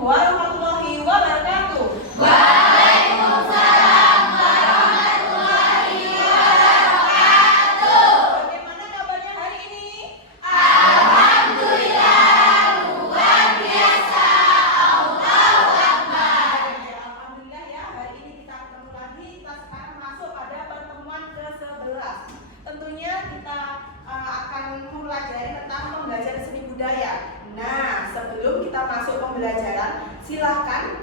warahmatullahi wabarakatuh. Waalaikumsalam warahmatullahi wabarakatuh. Bagaimana kabarnya hari ini? Alhamdulillah, luar biasa. Allahu Akbar. Alhamdulillah ya, hari ini kita ketemu lagi. Kita sekarang masuk pada pertemuan ke-11. Tentunya kita akan mempelajari tentang pembelajaran seni budaya. Nah, sebelum kita masuk pembelajaran, silahkan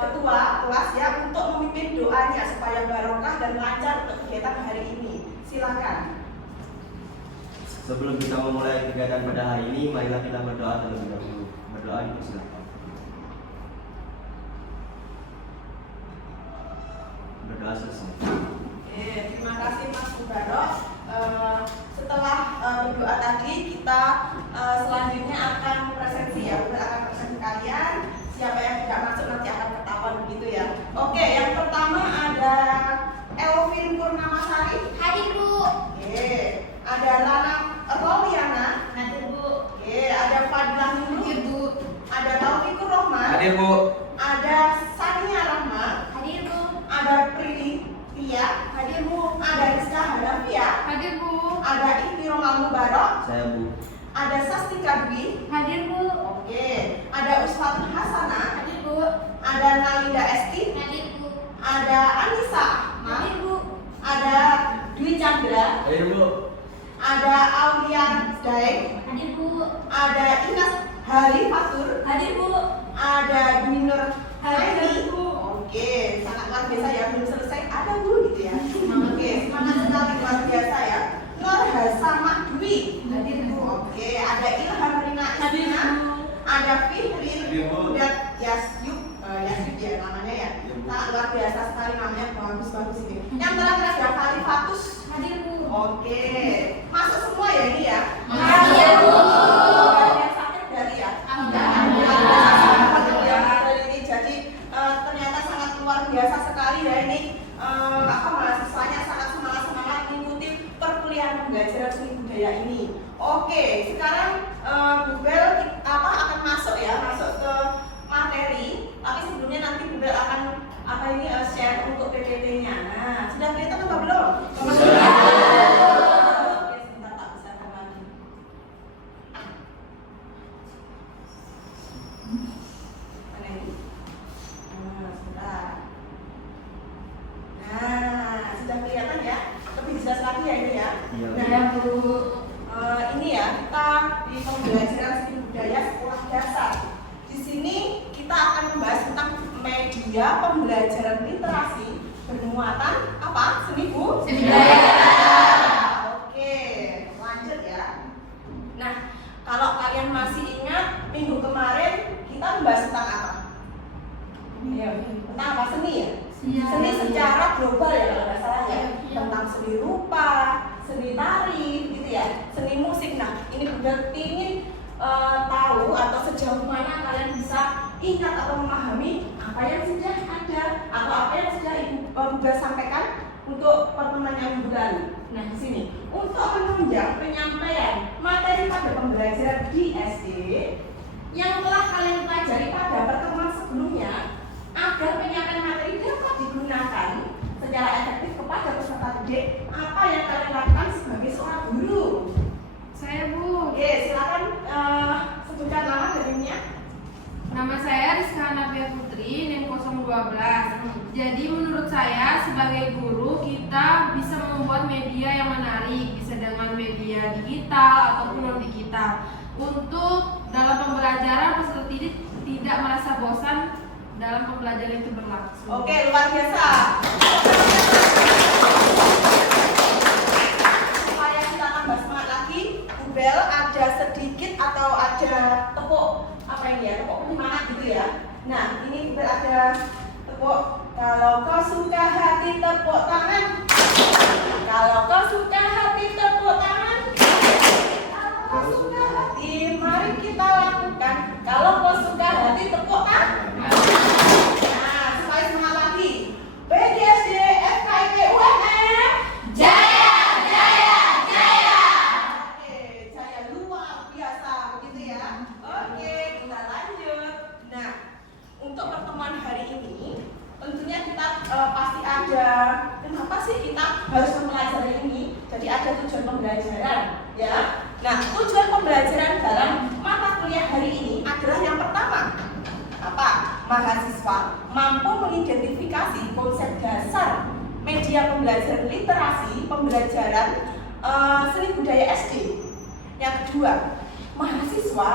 ketua kelas ya untuk memimpin doanya supaya barokah dan lancar untuk kegiatan hari ini. Silahkan. Sebelum kita memulai kegiatan pada hari ini, marilah kita berdoa terlebih dahulu. Berdoa dipersilakan. Berdoa selesai. Oke, terima kasih Mas Mubarok. Setelah berdoa tadi, kita selanjutnya akan presensi ya. Kita akan presensi kalian. Siapa yang tidak masuk nanti akan ketahuan begitu ya. Oke, yang pertama ada Elvin Purnamasari. Hadir, Bu. Oke, ada Rana Roliana. Hadir, Bu. Oke, ada Fadilah Nurul. Hadir, Bu. Ada Taufikur Rahman. Hadir, Bu. Ada Sania Rahma. Hadir, Bu. Ada Prilly Tia. Hadir, Bu. Ada Rizka Hanafia. Hadir, Bu. Ada Ibni Romal Mubarok. Saya Bu. Ada Sastika Dwi. Hadir, Bu. Oke. Ada Usfatun Hasanah. Hadir, Bu. Ada Nalinda Esti. Hadir, Bu. Ada Anissa. Hadir, Bu. Ada Dwi Chandra. Hadir, Bu. Ada Aulia Daeng. Hadir, Bu. Ada Inas Hari Fatur. Hadir, Bu. Ada Dwi Nur Hadir, Haini. Bu. Oke, sangat luar biasa ya, belum selesai ada Bu gitu ya. Oke, semangat sekali luar biasa ya. Nur Hasama Dwi. Hadir, Bu. Oke, ada Ilham Rina Hadir, Isna. Bu. Ada Fihri Hadir, Bu. dan Yasyuk ya namanya ya. Hadir, Bu. Sangat luar biasa sekali namanya, bagus-bagus ini. Yang terakhir ada Khalifatus. Hadir, Bu. Oke, masuk semua ya ini ya. Hadir, Bu. Ada yang sakit dari ya. Ini jadi ternyata sangat luar biasa sekali ya ini mahasiswanya sangat semangat mengikuti perkuliahan pembelajaran seni budaya ini. Oke, sekarang Bu Bel akan masuk ke materi. Tapi sebelumnya nanti Bu Bel akan share untuk PPT-nya. Nah, sudah kelihatan apa belum? Sudah. Oke, sebentar tak besarkan lagi. Mana ini? Sebentar. Nah, sudah kelihatan ya? Lebih jelas lagi ya ini ya? Iya, Bu. Nah, Bu, ini ya kita di pembelajaran seni budaya sekolah dasar. Di sini kita akan membahas tentang media pembelajaran literasi bermuatan apa? Seni Bu? Seni budaya. Oke, lanjut ya. Nah, kalau kalian masih ingat minggu kemarin kita membahas tentang apa? Tentang apa? Seni ya? Iya. Seni secara global ya kalau nggak salah ya. Iya. Tentang seni rupa, seni tari, gitu ya, seni musik. Nah, ini benar ingin tahu atau sejauh mana kalian bisa ingat atau memahami apa yang sudah ada atau apa yang sudah Ibu Bel sampaikan untuk pertemuan yang minggu lalu. Nah, di sini untuk menunjang penyampaian materi pada pembelajaran di SD yang telah kalian pelajari pada pertemuan sebelumnya, agar penyampaian materi dapat digunakan secara efektif kepada peserta didik, apa yang kalian lakukan sebagai seorang guru? Saya, Bu. Oke, silakan sebutkan nama dan NIM-nya. Nama saya Rizka Hanafia Putri, NIM 012. Jadi menurut saya sebagai guru kita bisa membuat media yang menarik, bisa dengan media digital ataupun non digital. Untuk dalam pembelajaran peserta didik tidak merasa bosan dalam pembelajaran itu berlangsung. Oke, luar biasa. Supaya kita tambah semangat lagi, Bu Bel ada sedikit atau ada tepuk apa ini ya, tepuk penyemangat gitu ya. Nah, ini Bu Bel ada tepuk. Kalau kau suka hati tepuk tangan. Kalau kau suka hati tepuk tangan. Kalau kau suka hati, mari kita lakukan. Kalau kau suka hati tepuk tangan. Nah, supaya semangat lagi. PGSD FKIP UNM. Jaya, jaya, jaya. Oke, jaya luar biasa begitu ya. Oke, kita lanjut. Nah, kenapa sih kita harus mempelajari ini? Jadi ada tujuan pembelajaran, ya. Nah, tujuan pembelajaran dalam mata kuliah hari ini adalah yang pertama, apa? Mahasiswa mampu mengidentifikasi konsep dasar media pembelajaran literasi, pembelajaran seni budaya SD. Yang kedua, mahasiswa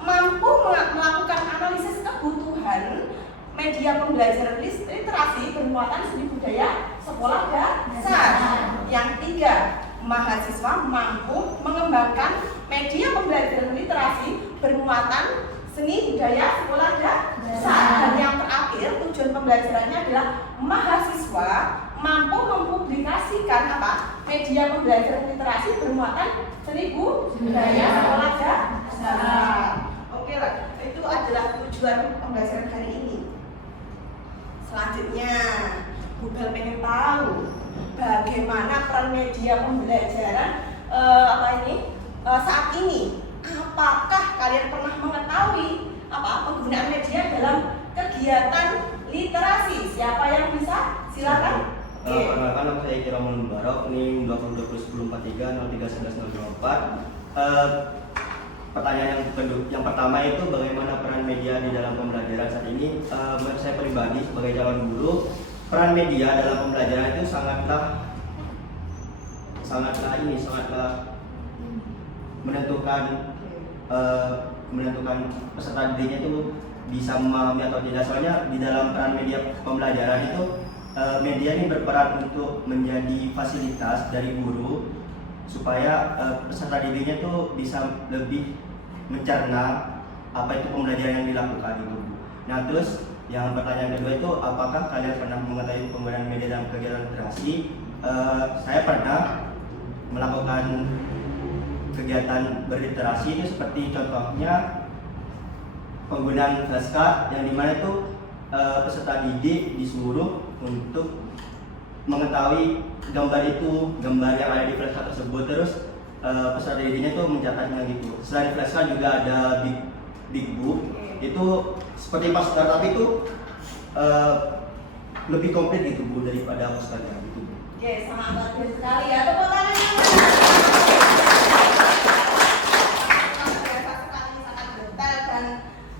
mampu melakukan analisis kebutuhan media pembelajaran literasi bermuatan seni budaya sekolah dasar. Yang tiga, mahasiswa mampu mengembangkan media pembelajaran literasi bermuatan seni budaya sekolah dasar. Dan yang terakhir, tujuan pembelajarannya adalah mahasiswa mampu mempublikasikan apa? Media pembelajaran literasi bermuatan seni budaya sekolah dasar. Oke lah, itu adalah tujuan pembelajaran hari ini. Selanjutnya, Google pengen tahu bagaimana peran media pembelajaran saat ini. Apakah kalian pernah mengetahui penggunaan media dalam kegiatan literasi? Siapa yang bisa? Silakan. Perkenalkan, nama saya Ikramul Mubarak, NIM 2020-1043-031104. Pertanyaan yang pertama itu bagaimana peran media di dalam pembelajaran saat ini? Menurut saya pribadi sebagai calon guru, peran media dalam pembelajaran itu sangatlah menentukan peserta didiknya itu bisa memahami atau tidak. Soalnya di dalam peran media pembelajaran itu media ini berperan untuk menjadi fasilitas dari guru supaya peserta didiknya tuh bisa lebih mencerna apa itu pembelajaran yang dilakukan itu. Nah, terus yang pertanyaan kedua itu, apakah kalian pernah mengetahui penggunaan media dalam kegiatan literasi? Saya pernah melakukan kegiatan berliterasi itu, seperti contohnya penggunaan flashcard yang dimana itu peserta didik disuruh untuk mengetahui gambar yang ada di flashcard tersebut. Terus peserta didiknya itu mencatatnya gitu. Selain flashcard juga ada big book, itu seperti poster tapi itu lebih komplit gitu Bu daripada posternya gitu. Oke, sangat bagus sekali ya. Tepuk tangan. Sangat detail dan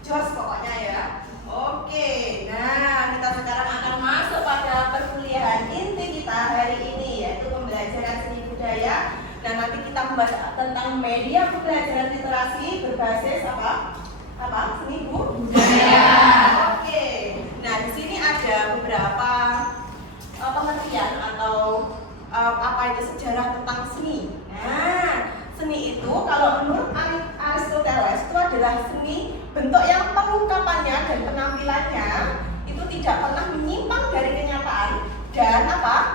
jos pokoknya ya. Oke, nah kita sekarang akan masuk pada perkuliahan inti kita hari ini, yaitu pembelajaran seni budaya. Dan nanti kita membahas tentang media pembelajaran literasi berbasis seni budaya. Oke, nah di sini ada beberapa pengertian atau sejarah tentang seni. Nah, seni itu kalau menurut Aristoteles itu adalah seni bentuk yang pengungkapannya dan penampilannya itu tidak pernah menyimpang dari kenyataan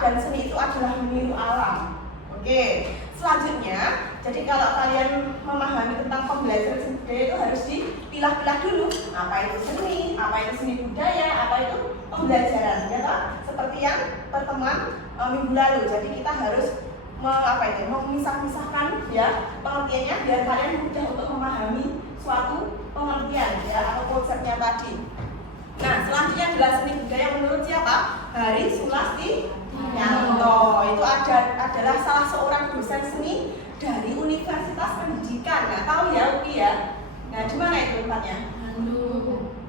dan seni itu adalah meniru alam. Oke, selanjutnya, jadi kalau kalian memahami tentang pembelajaran seni budaya itu harus dipilah-pilah dulu. Apa itu seni, apa itu seni budaya, apa itu pembelajaran, ya toh? Seperti yang pertemuan minggu lalu. Jadi kita harus memisah-misahkan ya pengertiannya biar kalian mudah untuk memahami suatu pengertian ya atau konsepnya tadi. Nah, selanjutnya adalah seni budaya menurut siapa? Hari Sulastiyanto. Itu adalah salah seorang dosen seni dari Universitas Pendidikan. Nah, tahu ya UPI ya. Nah, di mana itu tempatnya?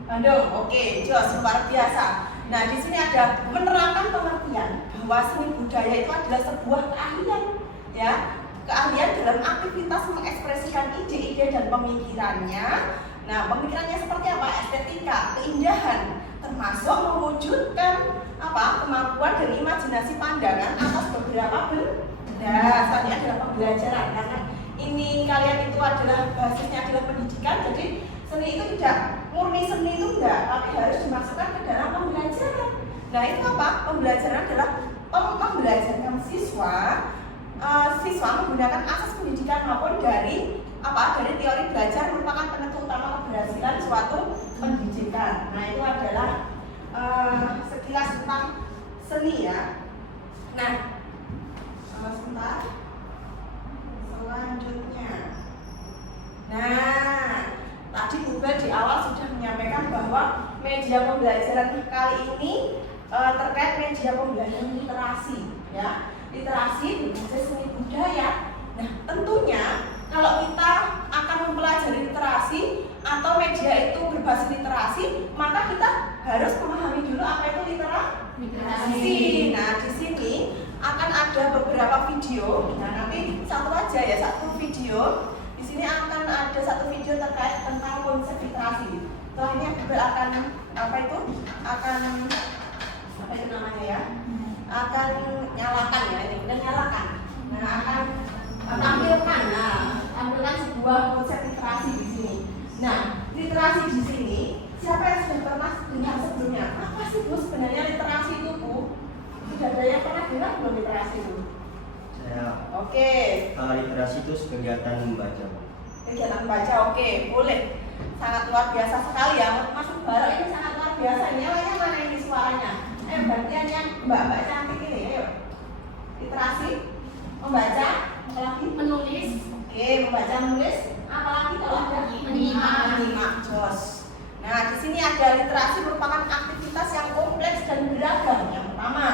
Bandung. Oke, jos luar biasa. Nah, di sini ada menerangkan pengertian bahwa seni budaya itu adalah sebuah keahlian, ya, keahlian dalam aktivitas mengekspresikan ide-ide dan pemikirannya. Nah, pemikirannya seperti apa? Estetika, keindahan, termasuk mewujudkan kemampuan dan imajinasi pandangan atas beberapa benda. Selanjutnya adalah pembelajaran, karena ini kalian itu adalah basisnya adalah pendidikan, jadi seni itu tidak murni seni itu enggak, tapi harus dimasukkan ke dalam pembelajaran. Nah, itu apa? Pembelajaran adalah membelajarkan siswa menggunakan asas pendidikan maupun dari teori belajar merupakan penentu utama keberhasilan suatu pendidikan. Nah, itu adalah sekilas tentang seni ya. Nah, sebentar. Selanjutnya. Nah, tadi Google di awal sudah menyampaikan bahwa media pembelajaran kali ini terkait media pembelajaran literasi, ya. Literasi berbasis seni budaya. Nah, tentunya kalau kita akan mempelajari literasi atau media itu berbasis literasi, maka kita harus memahami dulu apa itu literasi. Nah, di sini akan ada beberapa video. Nah, nanti satu aja ya, satu video. Di sini akan ada satu video terkait tentang konsep literasi. Setelahnya juga akan apa itu namanya ya? Akan nyalakan ya, ini udah nyalakan. Nah, akan tampilkan sebuah konsep literasi di sini. Nah, literasi di sini siapa yang sudah pernah dengar sebelumnya? Apa sih Bu sebenarnya literasi itu, Bu? Sudah ada yang pernah dengar belum literasi itu? Saya Oke. literasi itu kegiatan membaca. Kegiatan membaca, oke, boleh. Sangat luar biasa sekali ya, Mas Barok ini sangat luar biasa. Nyalanya mana ini suaranya? Bagian yang mbak-mbak cantik ini, ayo. Literasi, membaca, apalagi? Menulis. Oke, membaca, menulis, apalagi kalau ada? Menyimak, jos. Nah, di sini ada literasi merupakan aktivitas yang kompleks dan beragam. Yang pertama,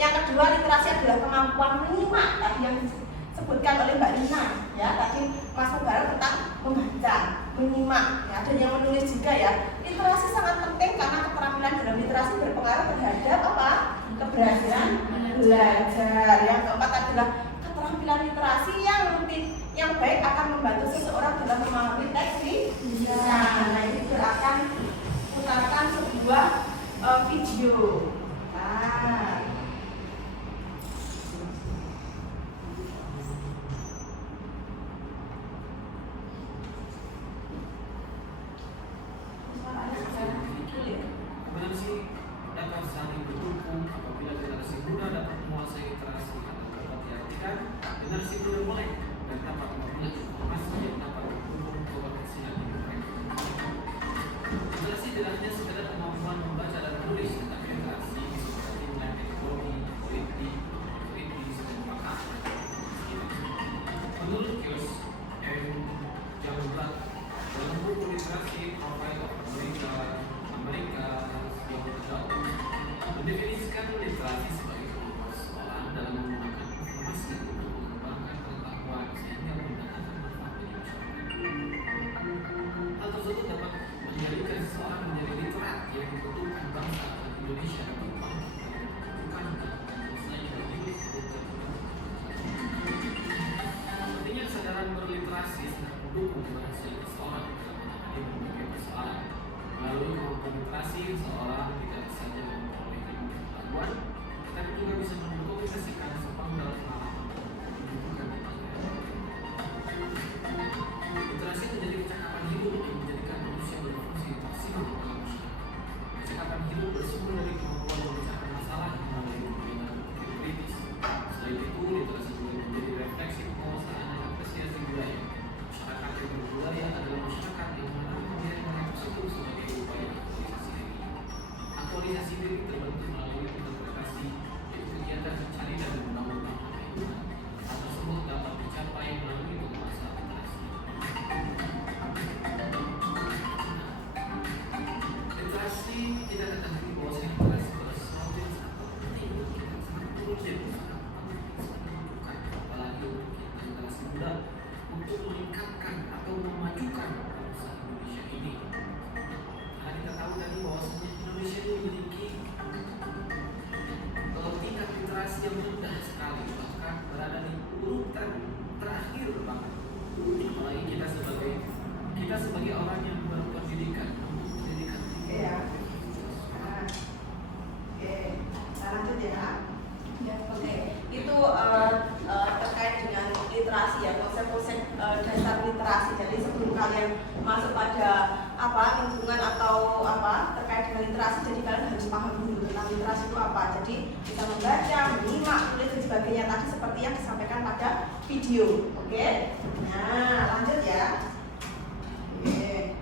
yang kedua literasi adalah kemampuan menyimak tadi yang disebutkan oleh Mbak Rina, ya tadi Mas Mubarak tentang membaca, menyimak, ya, ada yang menulis juga ya. Literasi sangat penting karena keterampilan dalam literasi berpengaruh terhadap apa? Keberhasilan belajar. Yang keempat adalah keterampilan literasi yang baik akan membantu seseorang dalam memahami teks lisan. Nah, ini juga akan putarkan sebuah video. Nah, Literasi dapat saling bertumpu apabila generasi muda dapat menguasai literasi atau dapat diartikan generasi muda melek dan dapat memperoleh informasi yang dapat mendukung keberhasilan hidup mereka. Literasi tidak hanya sekedar kemampuan membaca dan menulis, tetapi literasi bisa berarti dengan teknologi, politik, kritis, dan pakar. Menurut Kios M. Jamblak dalam buku literasi Profile of Amerika yang terjauh mendefinisikan literasi sebagai kemampuan seseorang dalam menggunakan informasi untuk mengembangkan pengetahuan sehingga mendatangkan manfaat bagi masyarakat. Hal tersebut dapat menjadikan seseorang menjadi literat yang membutuhkan bangsa dan Indonesia dapat bangkit dari keterpurukan dan menyelesaikan hidup pentingnya kesadaran berliterasi sangat mendukung keberhasilan seseorang dalam menangani berbagai persoalan. Melalui kemampuan literasi, seseorang tidak saja memperoleh ilmu pengetahuan, tetapi juga bisa mengkomunikasikan sepenggal pengalaman dan menunjukkan literasi menjadi kecakapan hidup yang menjadikan manusia berfungsi maksimal dalam masyarakat. Kecakapan hidup bersumber dari kemampuan memecahkan masalah melalui pemikiran kritis. Selain itu, literasi juga menjadi refleksi penguasaan dan apresiasi budaya. Masyarakat yang berbudaya adalah masyarakat yang menerima nilai-nilai positif sebagai upaya aktualisasi diri. Aktualisasi diri terbentuk melalui interpretasi, yaitu kegiatan mencari dan mengundang-undang kehidupan. Hal tersebut dapat dicapai melalui penguasaan literasi. Literasi tidak akan dikuasai literasi adalah sesuatu yang sangat penting untuk kita sangat urgent, sangat penting, sangat dibutuhkan, apalagi untuk kita generasi muda untuk meningkatkan atau memajukan bangsa Indonesia ini. Karena kita tahu tadi bahwasanya Indonesia ini memiliki tingkat literasi yang rendah sekali, bahkan berada di urutan terakhir banget. Apalagi kita sebagai orang yang berpendidikan, pendidikan tinggi. ya. Nah, oke, nah, lanjut ya. Oke, itu terkait dengan literasi ya, konsep-konsep dasar literasi. Jadi sebelum kalian masuk pada lingkungan atau terkait dengan literasi, jadi kalian harus paham dulu tentang literasi itu apa. Jadi kita membaca, menyimak, tulis dan sebagainya tadi seperti yang disampaikan pada video. Oke, nah lanjut ya. Oke.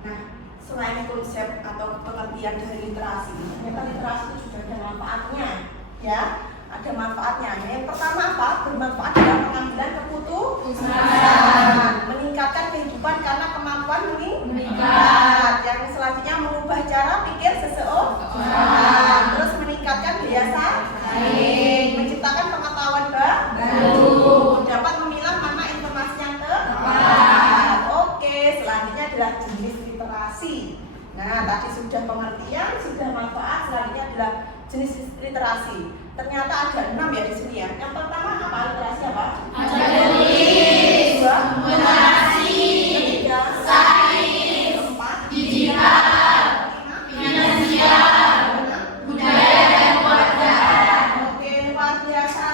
Nah, selain konsep atau pengertian dari literasi, ternyata literasi itu juga ada manfaatnya, ya. Ada manfaatnya. Yang pertama apa? Bermanfaat dalam pengambilan keputusan, meningkatkan kehidupan karena kemampuan meningkat. Yang selanjutnya mengubah cara pikir seseorang. jenis literasi. Nah, tadi sudah pengertian, sudah manfaat, selanjutnya adalah jenis literasi. Ternyata ada 6 ya di sini ya. Yang pertama apa? Literasi apa? Akademis, Dua, moderasi, ketiga, sains, keempat, digital, lima, finansial, enam. budaya dan keluarga. Oke, luar biasa.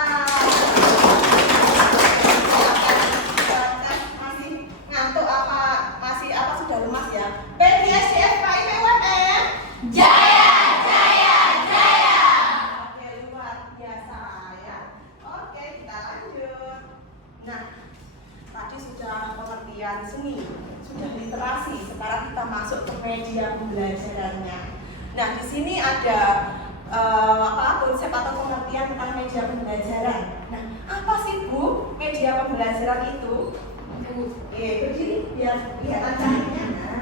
Masih ngantuk apa? Masih apa sudah lemas ya? PDSDF KIPWM. Jaya, jaya, jaya. Oke, luar biasa ya. Oke, kita lanjut. Nah, tadi sudah pengertian seni, sudah literasi. Sekarang kita masuk ke media pembelajarannya. Nah, di sini ada konsep atau pengertian tentang media pembelajaran. Nah, apa sih Bu media pembelajaran itu? Oke, berdiri biar kelihatan cahayanya.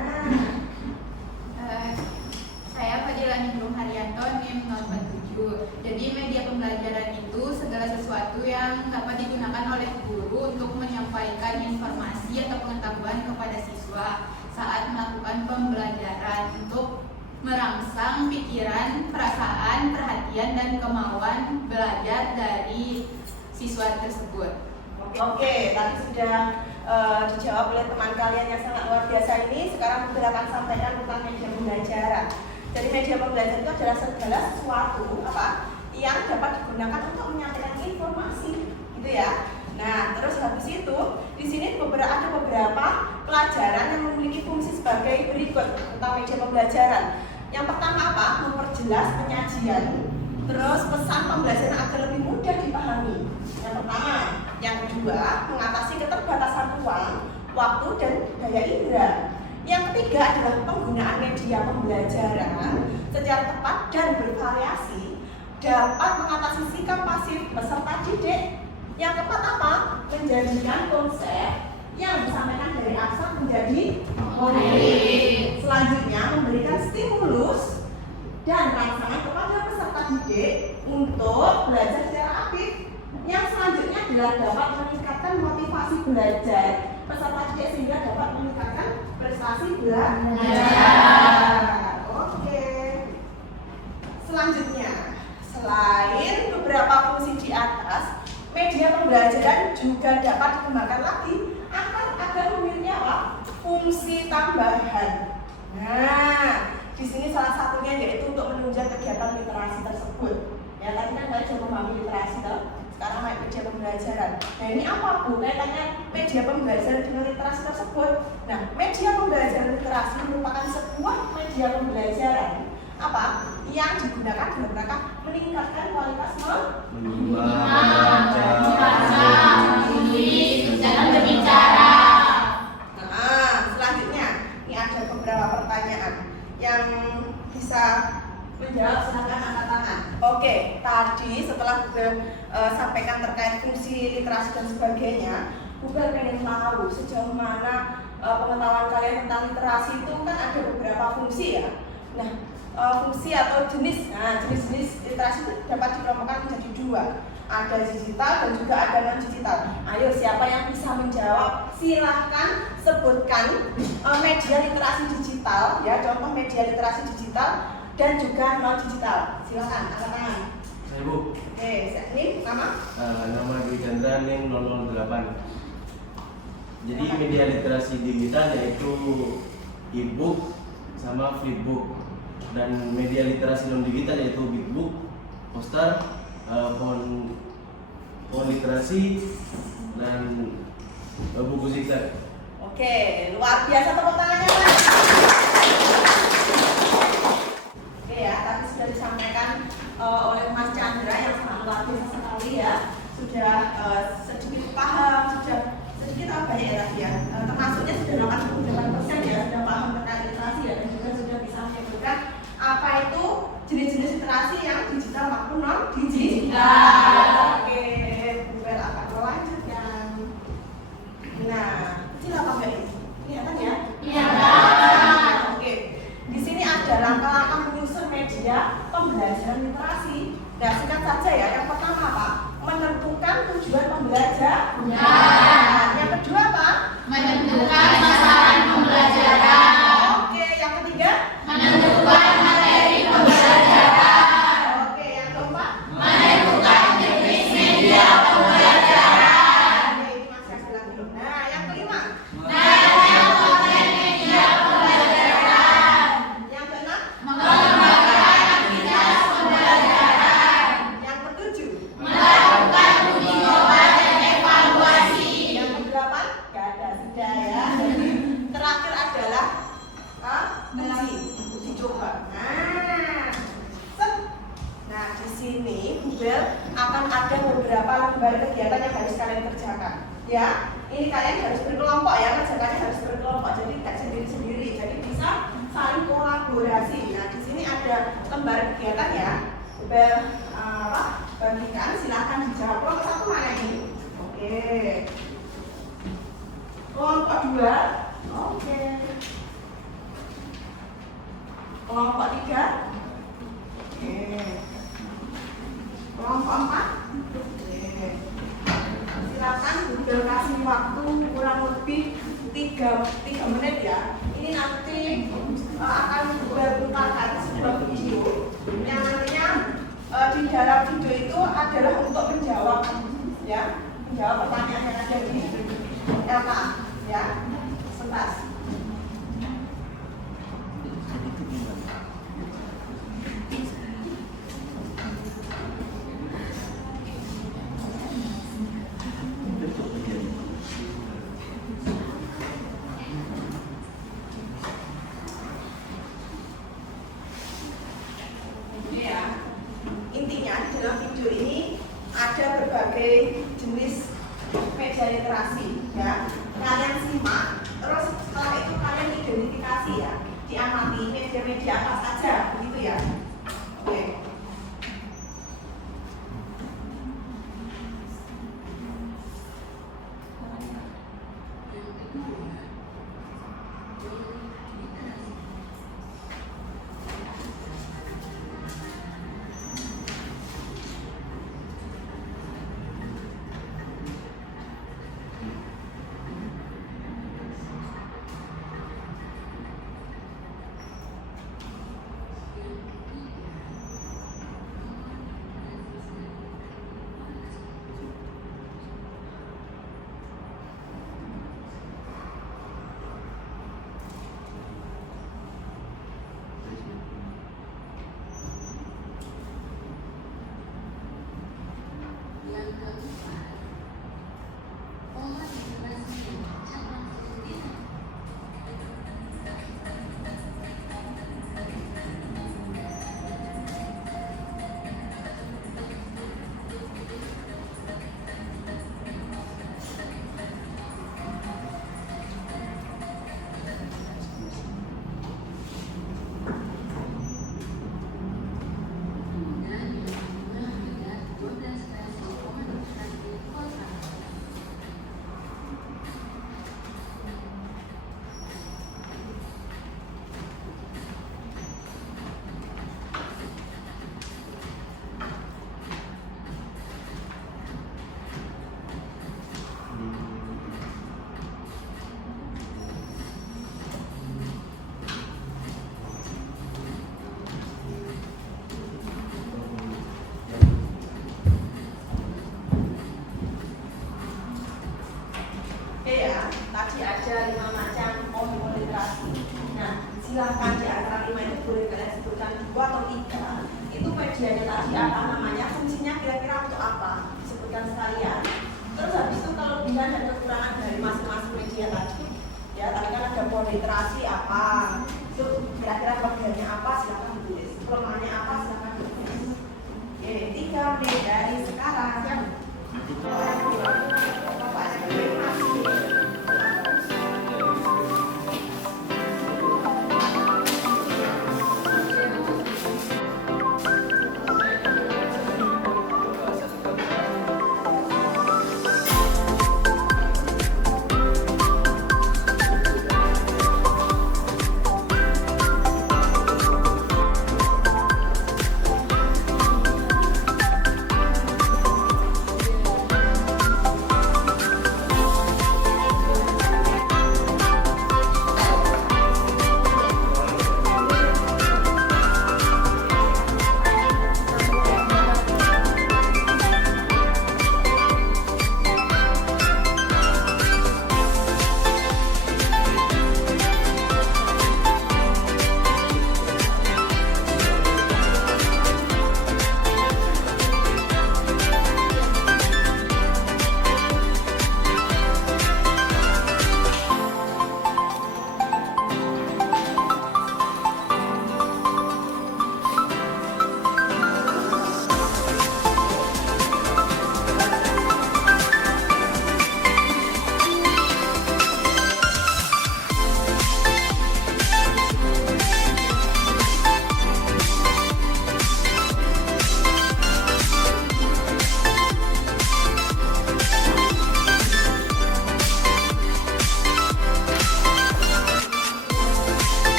Saya Fadila Ningrum Haryanto, NIM 047. Jadi media pembelajaran itu segala sesuatu yang dapat digunakan oleh guru untuk menyampaikan informasi atau pengetahuan kepada siswa saat melakukan pembelajaran untuk merangsang pikiran, perasaan, perhatian, dan kemauan belajar dari siswa tersebut. Oke, tadi sudah dijawab oleh teman kalian yang sangat luar biasa ini. Sekarang kita akan sampaikan tentang media pembelajaran. Jadi media pembelajaran itu adalah segala sesuatu yang dapat digunakan untuk menyampaikan informasi, gitu ya. Nah, terus habis itu di sini ada beberapa pelajaran yang memiliki fungsi sebagai berikut tentang media pembelajaran. Yang pertama apa? Memperjelas penyajian. Terus pesan pembelajaran agar lebih mudah dipahami. Yang pertama. Yang kedua, mengatasi keterbatasan ruang, waktu, dan daya indera. Yang ketiga adalah penggunaan media pembelajaran secara tepat dan bervariasi dapat mengatasi sikap pasif peserta didik. Yang keempat apa? Menjadikan konsep yang disampaikan dari abstrak menjadi konkret. Selanjutnya memberikan stimulus dan rangsangan kepada peserta didik untuk belajar secara aktif. Yang selanjutnya adalah dapat meningkatkan motivasi belajar peserta didik sehingga dapat meningkatkan prestasi belajar. Oke. Selanjutnya, selain beberapa fungsi di atas, media pembelajaran juga dapat dikembangkan lagi agar memiliki fungsi tambahan. Nah, di sini salah satunya yaitu untuk menunjang kegiatan literasi tersebut. Ya, tadi kan kalian sudah memahami literasi toh? Sekarang media pembelajaran. Nah, ini apa Bu? Kaitannya media pembelajaran dengan literasi tersebut. Nah, media pembelajaran literasi merupakan sebuah media pembelajaran yang digunakan dalam rangka meningkatkan kualitas membaca, menulis, dan berbicara. Nah, selanjutnya ini ada beberapa pertanyaan yang bisa menjawab, silakan angkat tangan. Oke, tadi setelah Google sampaikan terkait fungsi literasi dan sebagainya, Google pengen tahu sejauh mana pengetahuan kalian tentang literasi itu kan ada beberapa fungsi ya. Nah, fungsi atau jenis literasi itu dapat dikelompokkan menjadi dua. Ada digital dan juga ada non digital. Ayo, siapa yang bisa menjawab? Silahkan sebutkan media literasi digital ya, contoh media literasi digital dan juga non digital. Silakan angkat tangan. Saya Bu. Oke, ini nama? Nama Dwi Chandra NIM 008. Jadi media literasi digital yaitu e-book sama flipbook, dan media literasi non digital yaitu bigbook, poster, font literasi, dan buku zigzag. Oke, luar biasa, tepuk tangannya Mas. Oke ya, tadi sudah disampaikan oleh Mas Chandra yang sangat luar biasa sekali ya. Sudah sedikit paham, sudah sedikit banyak ya tadi ya. Termasuknya sudah 88% ya, sudah paham tentang literasi ya, dan juga sudah bisa menyebutkan apa itu jenis-jenis literasi yang digital maupun non digital. Oke, Google akan melanjutkan. Nah, kecil apa enggak ini? Kelihatan ya? Iya. Oke. Di sini ada langkah-langkah menyusun media pembelajaran literasi. Nah, singkat saja ya. Yang pertama apa? Menentukan tujuan pembelajaran. Nah. Yang kedua apa? Menentukan sasaran pembelajaran. akan ada beberapa lembar kegiatan yang harus kalian kerjakan. Ya, ini kalian harus berkelompok ya, kerjakannya harus berkelompok. Jadi tidak sendiri-sendiri. Jadi bisa saling kolaborasi. Nah, di sini ada lembar kegiatan ya. Bagikan, silakan dijawab. Kelompok satu mana ini? Oke. Kelompok dua. Oke. Kelompok tiga. Oke. Kelompok empat. Oke. Silakan Google kasih waktu kurang lebih 3 menit ya. Ini nanti akan berputarkan sebuah video yang nantinya di dalam video itu adalah untuk menjawab ya, menjawab pertanyaan yang ada di LK ya. Sebentar. Intinya dalam video ini ada berbagai jenis media literasi ya. Kalian simak, terus setelah itu kalian identifikasi ya, diamati media-media apa saja begitu ya. Oke. Tadi ada 5 macam kombo literasi. Nah, silahkan di antara 5 itu boleh kalian sebutkan 2 atau 3. Itu medianya tadi apa namanya, fungsinya kira-kira untuk apa? Disebutkan sekalian. Terus habis itu kelebihan dan kekurangan dari masing-masing media tadi. Ya, tadi kan ada kombo literasi apa? Itu kira-kira bagiannya apa? Silahkan ditulis. Kelemahannya apa? Silahkan ditulis. Oke, 3 menit dari sekarang. Bapak terima kasih.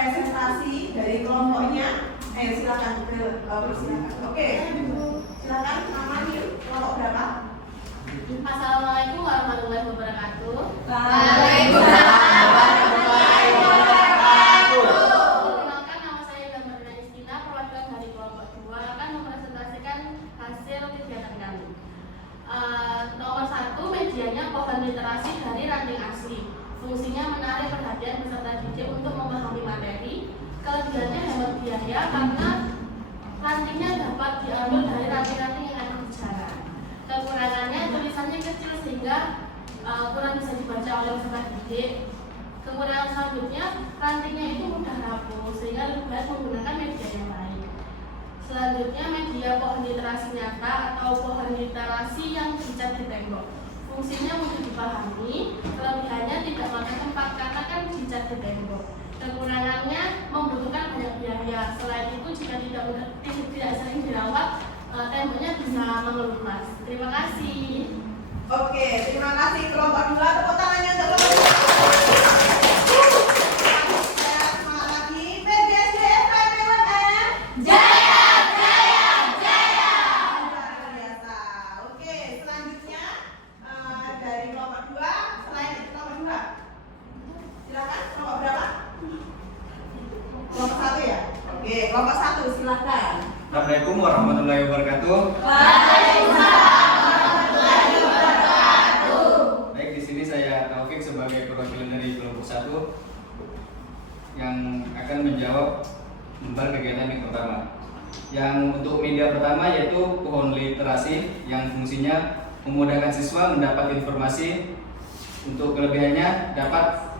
presentasi dari kelompoknya. Silakan, silakan. Oke, silakan. Nama kelompok berapa? Assalamualaikum warahmatullahi wabarakatuh. Waalaikumsalam warahmatullahi wabarakatuh. Perkenalkan, nama saya Gambarna Istina, perwakilan dari kelompok 2 akan mempresentasikan hasil kegiatan kami. Nomor 1, medianya pohon literasi dari ranting asli. Fungsinya menarik perhatian peserta didik untuk memahami materi. Kelebihannya hemat biaya karena rantingnya dapat diambil dari ranting-ranting yang ada di jalan. Kekurangannya tulisannya kecil sehingga kurang bisa dibaca oleh peserta didik. Kekurangan selanjutnya, rantingnya itu mudah rapuh sehingga lebih baik menggunakan media yang lain. Selanjutnya, media pohon literasi nyata atau pohon literasi yang dicat di tembok. Fungsinya mudah dipahami, kelebihannya tidak makan tempat karena kan dicat di tembok. Kekurangannya membutuhkan banyak biaya. Selain itu, jika tidak sering dirawat, temboknya bisa mengelupas. Terima kasih. Oke, terima kasih kelompok 2. Tepuk tangannya untuk kelompok 2. Semangat lagi. PDSDFM BUMN. Jaya, jaya, jaya. Luar biasa. Oke, selanjutnya dari kelompok 2. Selain itu kelompok 2. Silakan, kelompok berapa? Kelompok 1 ya? Oke, kelompok 1 silakan. Assalamualaikum warahmatullahi wabarakatuh. Waalaikumsalam warahmatullahi wabarakatuh. Baik, di sini saya Taufik sebagai perwakilan dari kelompok 1 yang akan menjawab tentang kegiatan yang pertama. Yang untuk media pertama yaitu pohon literasi yang fungsinya memudahkan siswa mendapat informasi. Untuk kelebihannya dapat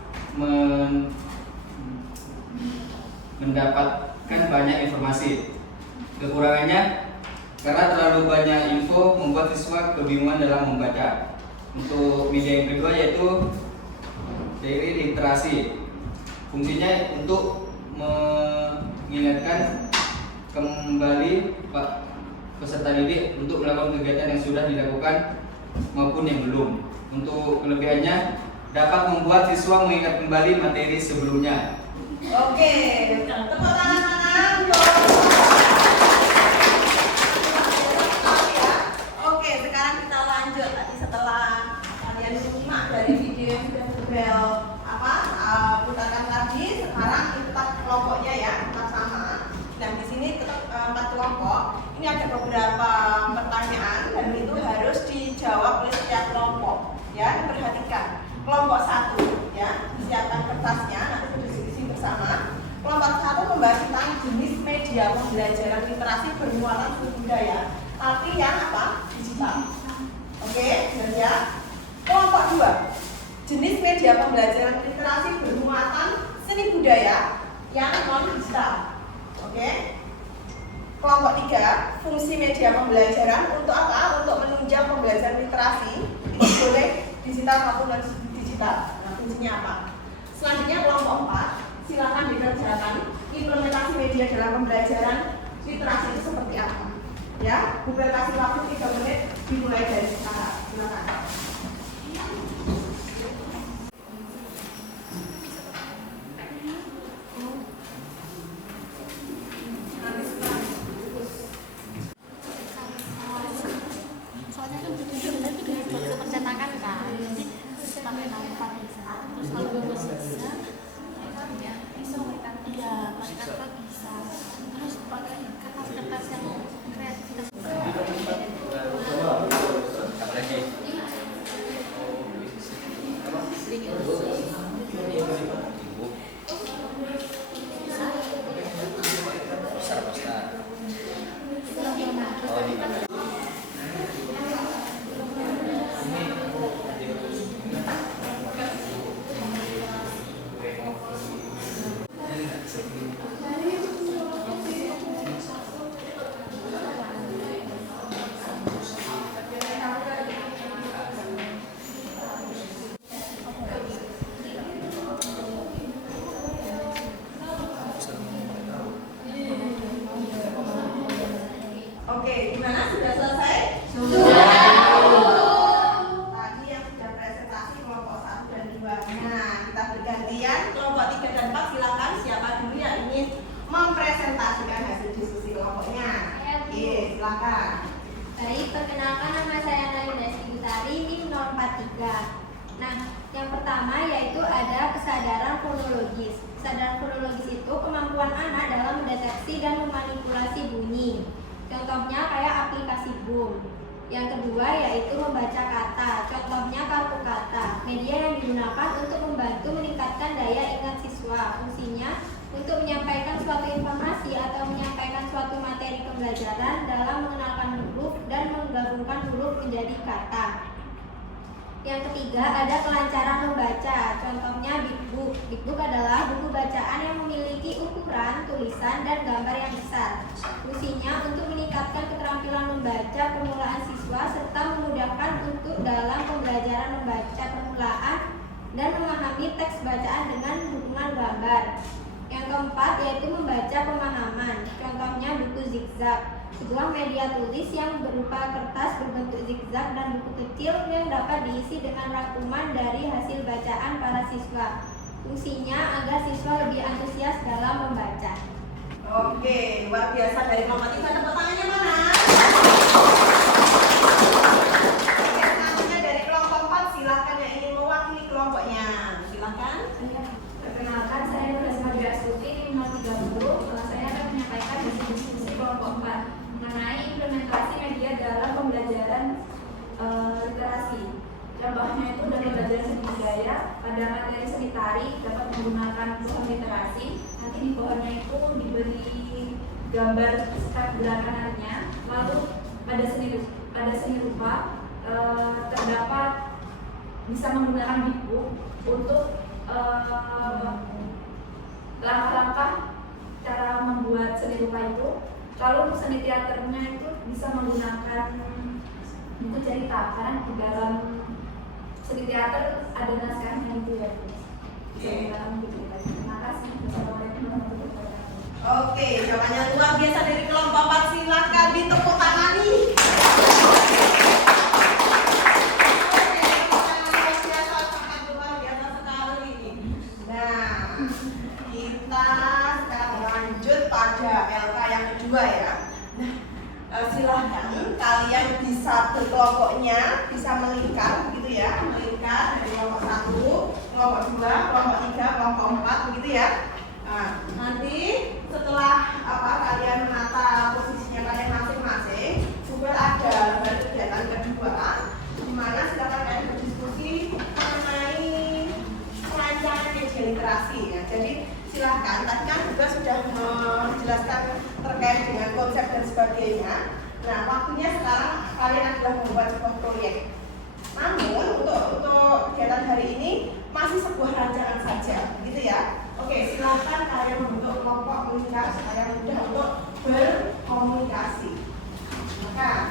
mendapatkan banyak informasi. Kekurangannya karena terlalu banyak info membuat siswa kebingungan dalam membaca. Untuk media yang kedua yaitu diary literasi. Fungsinya untuk mengingatkan kembali peserta didik untuk melakukan kegiatan yang sudah dilakukan maupun yang belum. Untuk kelebihannya dapat membuat siswa mengingat kembali materi sebelumnya. Oke, tepuk tangan untuk Oke, sekarang kita lanjut. Tadi setelah kalian menyimak dari video yang sudah Bel putarkan tadi, sekarang kita kelompoknya ya, tetap sama. Nah, di sini 4 kelompok. Ini ada beberapa pertanyaan dan itu harus dijawab oleh setiap kelompok. Ya, perhatikan. Kelompok 1 ya, siapkan kertasnya, nanti berdiskusi bersama. Kelompok 1 membahas tentang jenis media pembelajaran literasi bermuatan budaya, tapi yang apa? Digital. Oke, ya. Kelompok 2, jenis media pembelajaran literasi bermuatan seni budaya yang non digital. Oke. Kelompok 3, fungsi media pembelajaran untuk apa? Untuk menunjang pembelajaran literasi, itu boleh digital maupun non digital. Nah, fungsinya apa? Selanjutnya kelompok 4, silakan dikerjakan implementasi media dalam pembelajaran literasi itu seperti apa. Ya, Bu Bel kasih waktu 3 menit dimulai dari sekarang. Silakan. Soalnya kan bikin itu dari percetakan kan, jadi pakai nampak terus kalau belum bisa ya bisa iya pakai kanva bisa, terus pakai kertas-kertas yang kreativitas. pertama yaitu ada kesadaran fonologis. Kesadaran fonologis itu kemampuan anak dalam mendeteksi dan memanipulasi bunyi. Contohnya kayak aplikasi Boom. Yang kedua yaitu membaca kata. Contohnya kartu kata. Media yang digunakan untuk membantu meningkatkan daya ingat siswa. Fungsinya untuk menyampaikan suatu informasi atau menyampaikan suatu materi pembelajaran dalam mengenalkan huruf dan menggabungkan huruf menjadi kata. Yang ketiga ada kelancaran membaca. Contohnya Big Book. Big Book adalah buku bacaan yang memiliki ukuran, tulisan, dan gambar yang besar. Fungsinya untuk meningkatkan keterampilan membaca permulaan siswa serta memudahkan untuk dalam pembelajaran membaca permulaan dan memahami teks bacaan dengan dukungan gambar. Yang keempat yaitu membaca pemahaman. Contohnya buku zigzag, sebuah media tulis yang berupa kertas berbentuk zigzag dan buku kecil yang dapat diisi dengan rangkuman dari hasil bacaan para siswa. Fungsinya agar siswa lebih antusias dalam membaca. Oke, luar biasa. Dari kelompok 3 tepuk tangannya mana? Oke, selanjutnya dari kelompok 4 silakan yang ingin mewakili kelompoknya. Silakan. Perkenalkan, saya Nurasma Astuti, tim 030. Saya akan menyampaikan diskusi kelompok 4 mengenai implementasi media dalam pembelajaran literasi. Contohnya itu dalam belajar seni budaya, pada materi seni tari dapat menggunakan pohon literasi. Nanti di pohonnya itu diberi gambar skak gerakannya. Lalu pada seni rupa terdapat bisa menggunakan buku untuk langkah-langkah cara membuat seni rupa itu. Lalu untuk seni teaternya itu bisa menggunakan buku cerita, karena di dalam seni teater ada naskahnya gitu ya. Terima kasih. Wassalamualaikum warahmatullahi wabarakatuh. Oke, jawabannya luar biasa dari kelompok 4. Silakan ditepuk tangani. Silahkan kalian bisa berkelompoknya, bisa melingkar begitu ya, melingkar dari kelompok 1, kelompok 2, kelompok 3, kelompok 4 begitu ya. Nah, nanti setelah kalian menata posisinya kalian masing-masing, juga ada lembar kegiatan kedua di mana silakan kalian berdiskusi mengenai perancangan media literasi ya. Jadi silahkan, tadi kan juga sudah menjelaskan terkait dengan konsep dan sebagainya. Nah, waktunya sekarang kalian adalah membuat sebuah proyek. Namun untuk kegiatan hari ini masih sebuah rancangan saja, gitu ya. Oke, silahkan kalian membentuk kelompok melingkar supaya mudah untuk berkomunikasi. Maka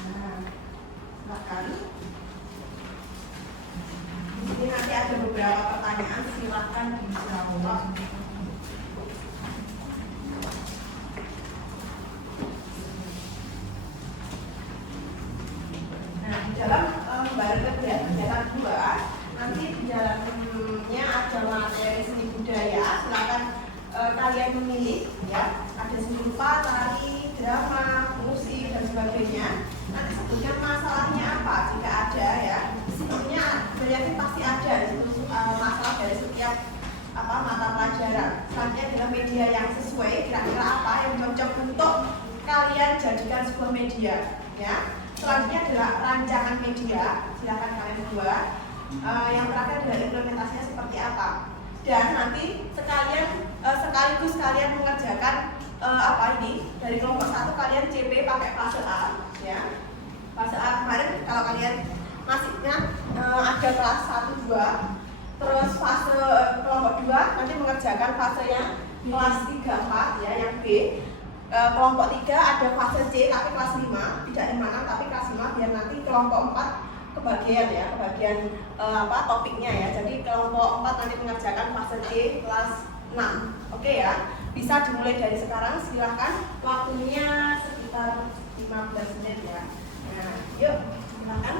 Nah, silakan. Ini nanti ada beberapa pertanyaan, silakan dijawab. Nah, di dalam lembaran kegiatan 2, nanti di dalamnya ada materi seni budaya. Silakan kalian memilih, ya. Ada seni rupa, tari, drama, musik dan sebagainya. Nanti sebutkan masalahnya apa jika ada, ya. Sebetulnya berarti pasti ada itu masalah dari setiap mata pelajaran. Selanjutnya adalah media yang sesuai, kira-kira apa yang cocok untuk kalian jadikan sebuah media, ya. Selanjutnya adalah rancangan media, silakan kalian buat. Yang terakhir adalah implementasinya seperti apa. Dan nanti sekaligus kalian mengerjakan dari kelompok 1 kalian CP pakai fase A, ya. Fase A kemarin kalau kalian masih ingat ada kelas 1, 2, terus fase kelompok 2 nanti mengerjakan fase yang kelas 3, 4, ya, yang B. Kelompok 3 ada fase C tapi kelas 5, tidak 5, tapi kelas 5 biar nanti kelompok 4 kebagian, ya, kebagian topiknya, ya. Jadi kelompok 4 nanti mengerjakan fase C kelas 6. Oke, ya. Bisa dimulai dari sekarang, silahkan. Waktunya sekitar 15 menit, ya. Nah, yuk, silahkan.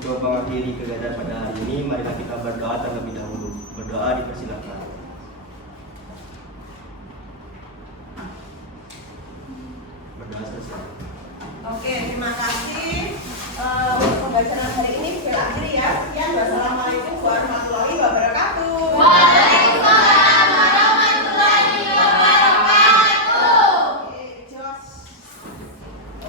Untuk mengakhiri kegiatan pada hari ini, marilah kita berdoa terlebih dahulu. Berdoa dipersilakan. Berdoa selesai. Oke, terima kasih untuk pembacaan hari ini. Kita akhiri, ya. Sekian, wassalamualaikum warahmatullahi wabarakatuh. Waalaikumsalam warahmatullahi wabarakatuh. Oke, jelas.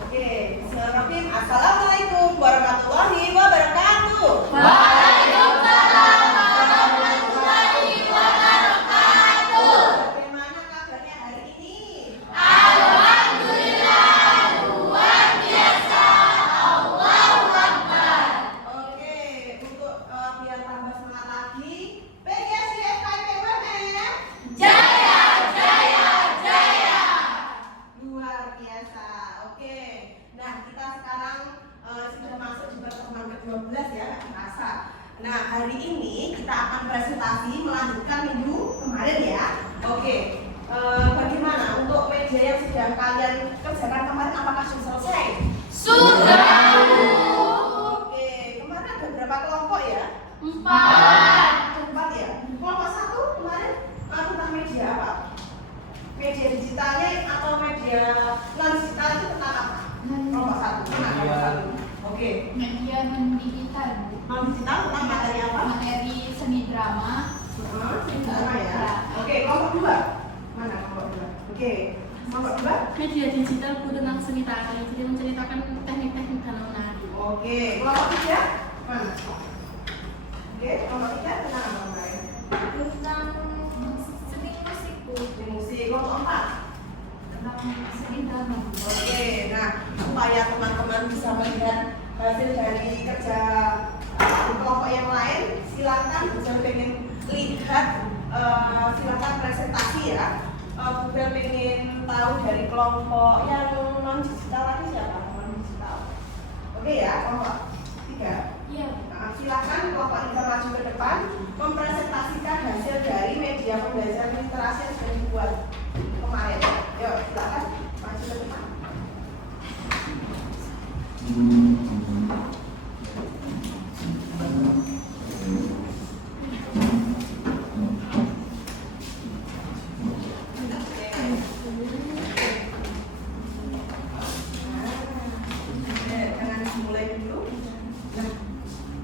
Oke, bismillahirrahmanirrahim. Assalamualaikum warahmatullahi wabarakatuh. Waalaikumsalam warahmatullahi wabarakatuh. Bagaimana kabarnya hari ini? Alhamdulillah, luar biasa. Allahu Akbar. Oke, untuk biar tambah semangat lagi, PGSI FKIP UMM. Jaya, jaya, hari ini kita akan presentasi melanjutkan minggu kemarin ya. Oke, bagaimana untuk media yang sudah kalian kerjakan kemarin, apakah sudah selesai? Sudah. Oke, kemarin ada berapa kelompok ya? 4. Ada 4 ya. Kelompok 1 kemarin tentang media apa? Media digitalnya atau media non digital itu tentang apa? Kelompok 1. Tentang kelompok 1. Oke. Media non-digital, Bu. Non digital tentang materi apa? Materi seni drama. Sama ya. Oke, kelompok 2. Mana kelompok 2? Oke. Kelompok 2. Media digital Bu tentang seni tari, jadi menceritakan teknik-teknik dalam menari. Oke, kelompok 3. Mana? Oke, kelompok 3 tentang apa kemarin? Tentang seni musik Bu. Di musik. Kelompok 4. Tentang seni drama. Oke, nah supaya teman-teman bisa melihat hasil dari kerja kelompok yang lain, silakan bisa pengen lihat, silakan presentasi ya. Bukan pengen tahu dari kelompok yang non digital tadi siapa? Non digital. Oke ya, kelompok 3. Iya. Nah, silakan kelompok kita maju ke depan mempresentasikan hasil dari media pembelajaran literasi yang sudah dibuat kemarin. Yuk, silakan maju ke depan. Jangan dimulai dulu. Nah,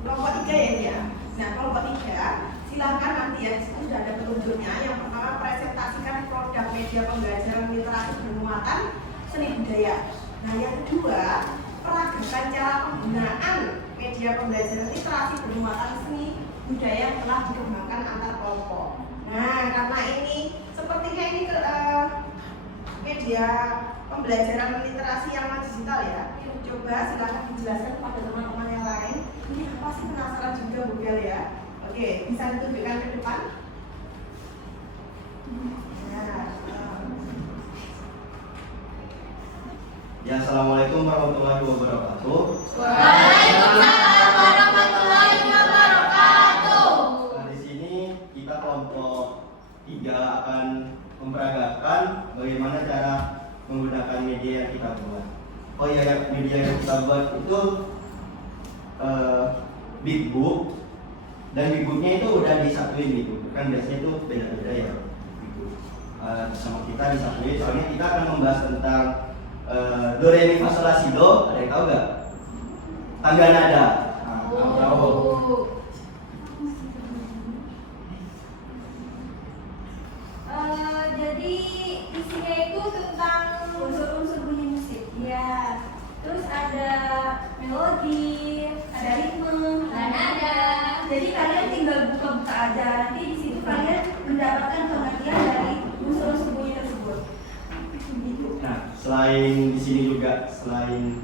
kelompok 3 ya dia. Nah, kelompok 3 silahkan nanti ya, sudah ada petunjuknya. Yang pertama, presentasikan produk media pembelajaran literasi bermuatan seni budaya. Nah, yang kedua, peragakan cara penggunaan media pembelajaran literasi bermuatan seni budaya yang telah dikembangkan antar kelompok. Nah, karena ini sepertinya ini media pembelajaran literasi yang non digital ya. Coba silahkan dijelaskan kepada teman-teman yang lain. Ini apa sih, penasaran juga Bu Gal ya? Oke, bisa ditunjukkan ke depan. Ya, assalamualaikum warahmatullahi wabarakatuh. Waalaikumsalam warahmatullahi wabarakatuh. Nah, di sini kita kelompok 3 akan memperagakan bagaimana cara menggunakan media yang kita buat. Oh iya, media yang kita buat itu big book, dan big booknya itu udah disatuin gitu. Kan biasanya itu beda-beda ya. Gitu. Sama kita disatuin, soalnya kita akan membahas tentang do re mi fa sol la si do. Ada yang tahu nggak? Tangga nada. Nah, kamu tahu? Jadi isinya itu tentang unsur-unsur bunyi musik. Ya. Terus ada melodi, ada ritme, ada nada. Jadi kalian tinggal buka-buka aja. Nanti di situ kalian mendapatkan pengertian dari unsur-unsur bunyi tersebut. Gitu. Nah, selain di sini juga selain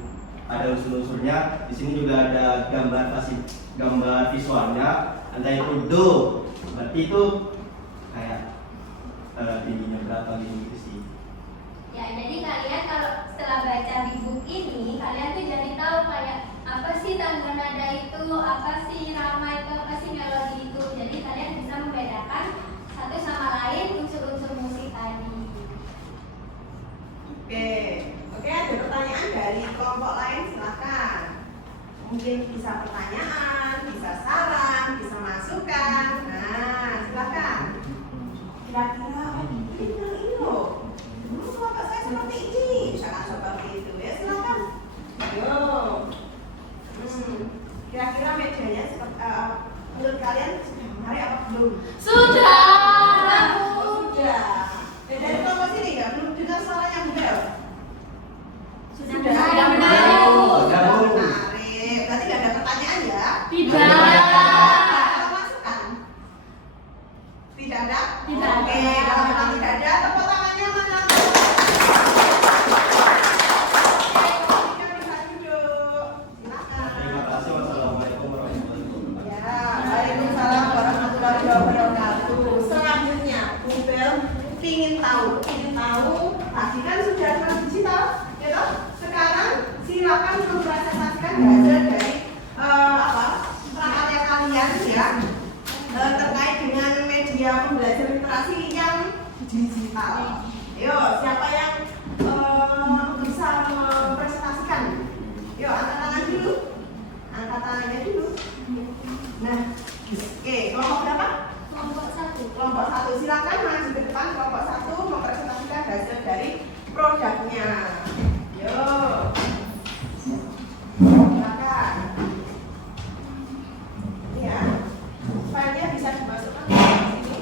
ada unsur-unsurnya, di sini juga ada gambar visualnya. Entah itu do, berarti itu kayak ininya berapa gitu sih. Ya, jadi kalian kalau setelah baca di buku ini, kalian tuh jadi tahu kayak apa sih tangga nada itu, apa sih irama itu, apa sih melodi itu. Jadi kalian bisa membedakan satu sama lain unsur-unsur musik tadi. Oke, ada pertanyaan dari kelompok lain, silakan. Mungkin bisa pertanyaan, bisa saran, bisa masukan. Nah, silakan. Kira-kira ini loh. Dulu kelompok saya seperti ini, jangan seperti itu ya, silakan. Ayo. Kira-kira medianya menurut kalian sudah menarik apa belum? Sudah. Sudah. Dari kelompok sini nggak belum dengar suaranya Bel? Sudah. Sudah menarik. menarik. Berarti nggak ada pertanyaan ya? Tidak. Kalau masukan? Tidak ada? Tidak ada. Oke, kalau memang tidak ada, tepuk tangannya mana? Oke, bisa duduk. Silakan. Terima kasih. Wassalamualaikum warahmatullahi wabarakatuh. Ya, waalaikumsalam warahmatullahi wabarakatuh. Selanjutnya, Bu Bel ingin tahu tadi kan sudah ada digital, ya toh? Sekarang silakan mempresentasikan hasil dari prakarya kalian ya digital. Ayo, siapa yang bisa mempresentasikan? Yuk, angkat tangan dulu. Angkat tangannya dulu. Nah, oke, kelompok berapa? Kelompok 1. Kelompok 1, silakan maju ke depan. Kelompok 1 mempresentasikan hasil dari produknya. Yuk, silakan. Ya, filenya bisa dimasukkan ke sini.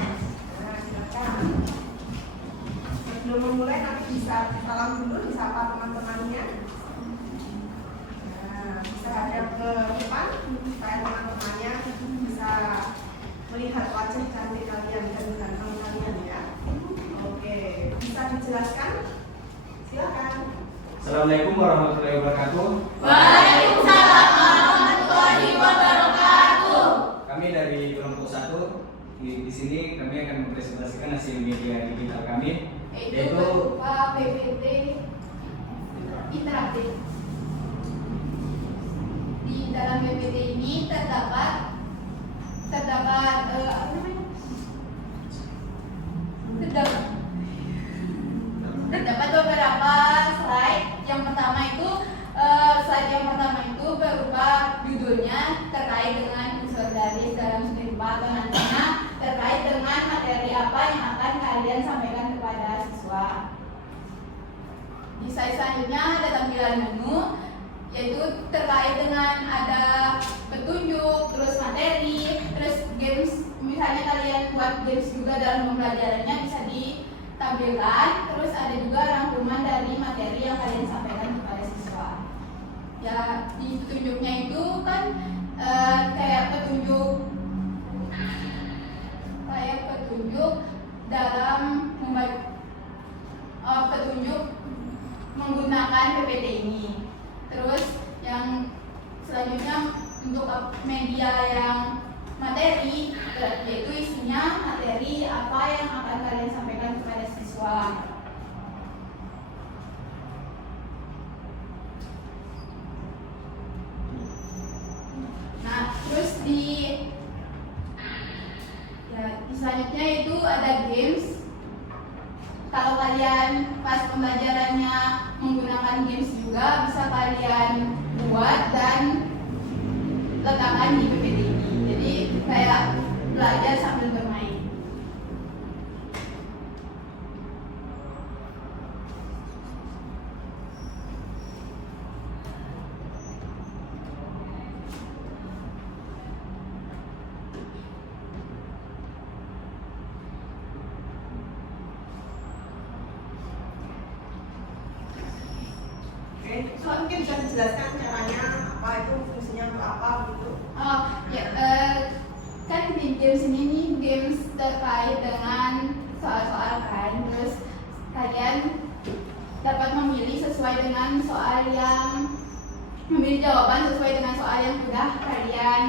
Nah, silakan. Sebelum memulai nanti bisa salam dulu, disapa teman-temannya. Nah, bisa hadap ke depan supaya teman-temannya bisa melihat wajah cantik kalian dan ganteng kalian ya. Oke, bisa dijelaskan? Silakan. Assalamualaikum warahmatullahi wabarakatuh. Waalaikumsalam warahmatullahi wabarakatuh. Kami dari kelompok 1 di sini kami akan mempresentasikan hasil media digital kami, Itu berupa PPT interaktif. Di dalam PPT ini terdapat terdapat beberapa slide. Slide yang pertama itu berupa judulnya terkait dengan unsur dari dalam stimpa, atau nantinya terkait dengan materi apa yang akan kalian sampaikan kepada siswa. Di slide selanjutnya ada tampilan menu, yaitu terkait dengan ada petunjuk, terus materi, terus games. Misalnya kalian buat games juga dalam pembelajarannya bisa ditampilkan. Terus ada juga rangkuman dari materi yang kalian sampaikan kepada siswa. Ya, di petunjuknya itu kan kayak petunjuk dalam petunjuk menggunakan PPT ini. Terus yang selanjutnya untuk media yang materi, yaitu isinya materi apa yang akan kalian sampaikan kepada siswa. Nah, terus di selanjutnya itu ada games. Kalau kalian pas pembelajarannya menggunakan games juga bisa kalian buat dan letakkan di PPT ini. Jadi kayak belajar sambil bermain. Oke, so, mungkin bisa dijelaskan caranya apa itu, fungsinya untuk apa begitu? Oh, ya, kan di games ini games terkait dengan soal-soal kan, terus kalian dapat memilih sesuai dengan soal yang memilih jawaban sesuai dengan soal yang sudah kalian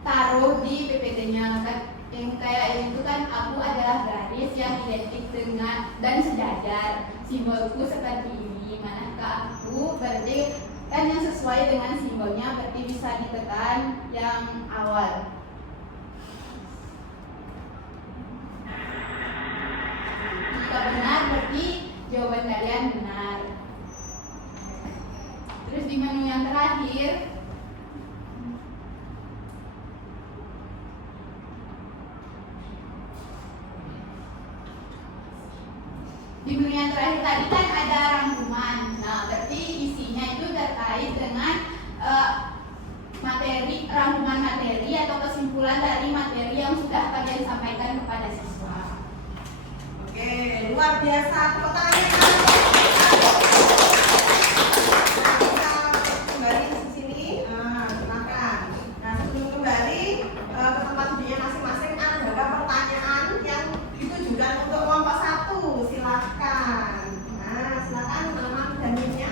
taruh di PPT-nya kan. Yang kayak itu kan, aku adalah garis yang identik dengan dan sejajar, simbolku seperti ini. Manakah aku, berarti kan yang sesuai dengan simbolnya berarti bisa ditekan yang awal. Jika benar berarti jawaban kalian benar. Terus di menu yang terakhir tadi kan ada rangkuman. Nah, berarti isinya itu terkait dengan rangkuman materi atau kesimpulan dari materi yang sudah kalian sampaikan kepada siswa. Oke, luar biasa. Tepuk tangannya. Kita kembali di sini. Silakan. Nah, sebelum kembali ke tempat duduknya masing-masing, ada pertanyaan yang ditujukan untuk kelompok 1. Silakan. Nah, silakan nama dan NIM-nya.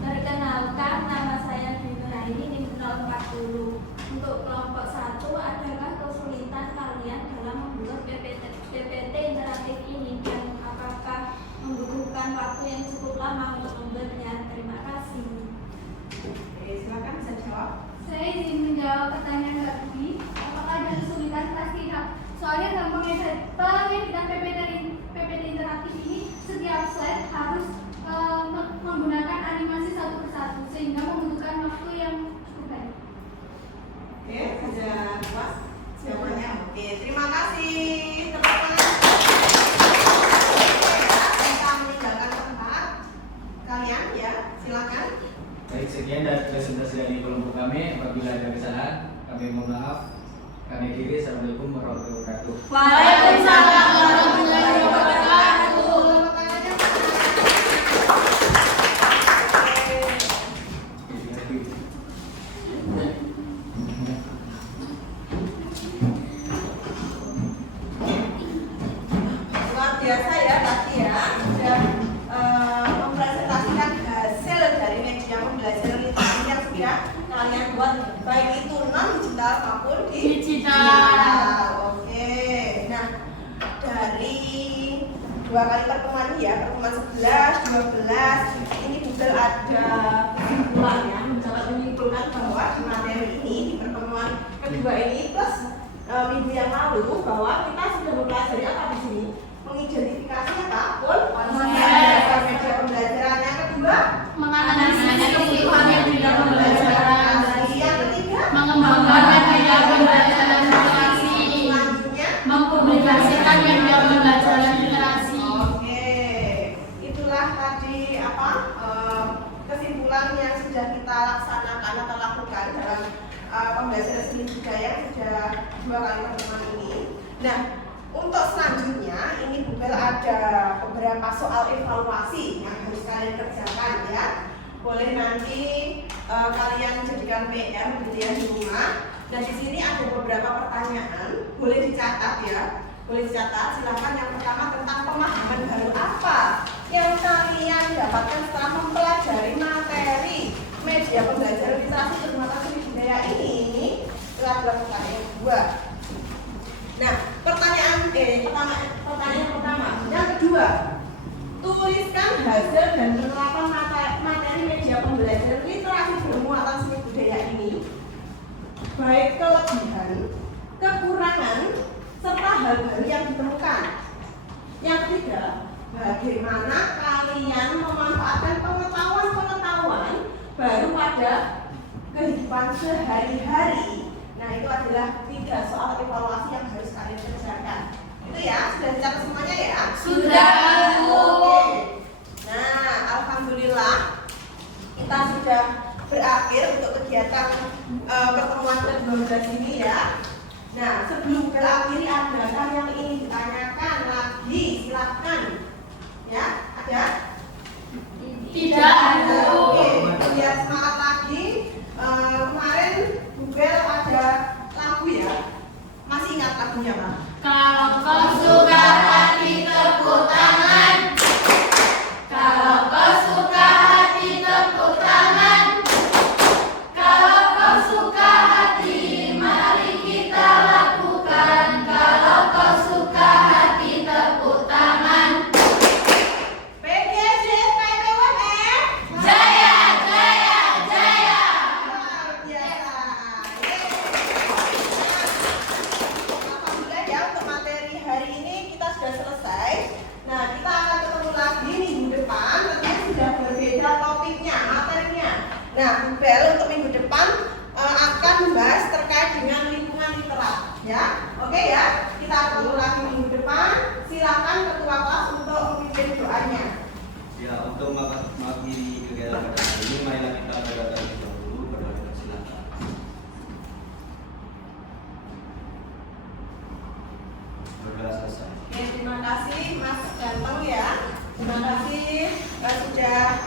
Perkenalkan, nama saya Dwi Nuraini, NIM 040. Untuk kelompok 1, adakah kesulitan kalian dalam membuat PPT interaktif ini, dan apakah membutuhkan waktu yang cukup lama untuk membuatnya? Terima kasih. Oke, silakan bisa jawab. Saya izin menjawab pertanyaan Mbak Dwi. Apakah ada kesulitan? Pasti. Soalnya dalam pengeditan PPT Baik, sekian dari presentasi dari kelompok kami. Apabila ada kesalahan, kami mohon maaf. Kami akhiri. Assalamualaikum warahmatullahi wabarakatuh. Waalaikumsalam warahmatullahi wabarakatuh. Luar biasa ya tadi ya, sudah mempresentasikan hasil dari media pembelajaran literasi yang sudah kalian buat, baik itu non digital maupun Digital. Oke, nah dari dua kali pertemuan ini ya, pertemuan 11, 12, ini Google ada kesimpulannya, mencoba menyimpulkan bahwa di materi ini di pertemuan kedua ini plus minggu yang lalu bahwa kita sudah mempelajari apa di sini, mengidentifikasi apa pun media pembelajaran. Yang kedua, Menganalisis kebutuhan media pembelajaran. yang ketiga, Mengembangkan media pembelajaran literasi. selanjutnya Mempublikasikan media pembelajaran literasi. oke, itulah tadi apa kesimpulan yang sudah kita laksanakan atau lakukan dalam pembelajaran seni budaya yang sudah 2 kali pertemuan ini. Nah, untuk selanjutnya ini Google ada beberapa soal evaluasi yang harus kalian kerjakan ya. Boleh nanti kalian jadikan PR gitu ya di rumah. Dan di sini ada beberapa pertanyaan, boleh dicatat ya. Boleh dicatat. Silakan. Yang pertama tentang pemahaman baru apa yang kalian dapatkan setelah mempelajari materi media pembelajaran literasi bermata seni budaya ini. Setelah dilakukan yang kedua. Nah, pertanyaan pertama. Yang kedua, tuliskan hasil dan penerapan materi media pembelajaran literasi bermuatan seni budaya ini, baik kelebihan, kekurangan, serta hal-hal yang ditemukan. Yang ketiga, bagaimana kalian memanfaatkan pengetahuan baru pada kehidupan sehari-hari. Nah, itu adalah 3 soal evaluasi yang harus kalian kerjakan. Itu ya, sudah dicatat semuanya ya? Sudah. Oke. Nah, alhamdulillah kita sudah berakhir untuk kegiatan pertemuan ke-12 ini ya. Nah, sebelum berakhir adakah yang ingin ditanyakan lagi? Silakan. Ya, ada? Tidak ada. Oke, biar semangat lagi. Kemarin Google ada lagu ya. Masih ingat lagunya, Pak? Kalau kau suka hati tepuk tangan. Kalau kau suka hati tepuk tangan. Kalau kau suka hati mari kita lakukan. Kalau kau suka hati tepuk tangan. PGJ PPWF. Jaya, jaya, jaya. Luar biasa. Alhamdulillah ya, untuk materi hari ini kita sudah selesai. Nah, kita akan ketemu lagi minggu depan. Tentunya sudah berbeda topiknya, materinya. Nah, Google untuk minggu depan akan membahas terkait dengan lingkungan literat. Ya, oke ya. Kita ketemu lagi minggu depan. Silakan ketua kelas untuk memimpin doanya. Ya, untuk mengakhiri kegiatan pada hari ini, marilah kita berdoa terlebih dahulu. Berdoa kita silakan. Berdoa selesai. Oke, terima kasih Mas Ganteng ya. Terima kasih sudah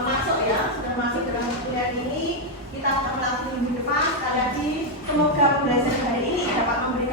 masuk ya, sudah masuk dalam kuliah ini. Kita akan melakukan minggu depan. Sekali lagi, semoga pembelajaran hari ini dapat memberikan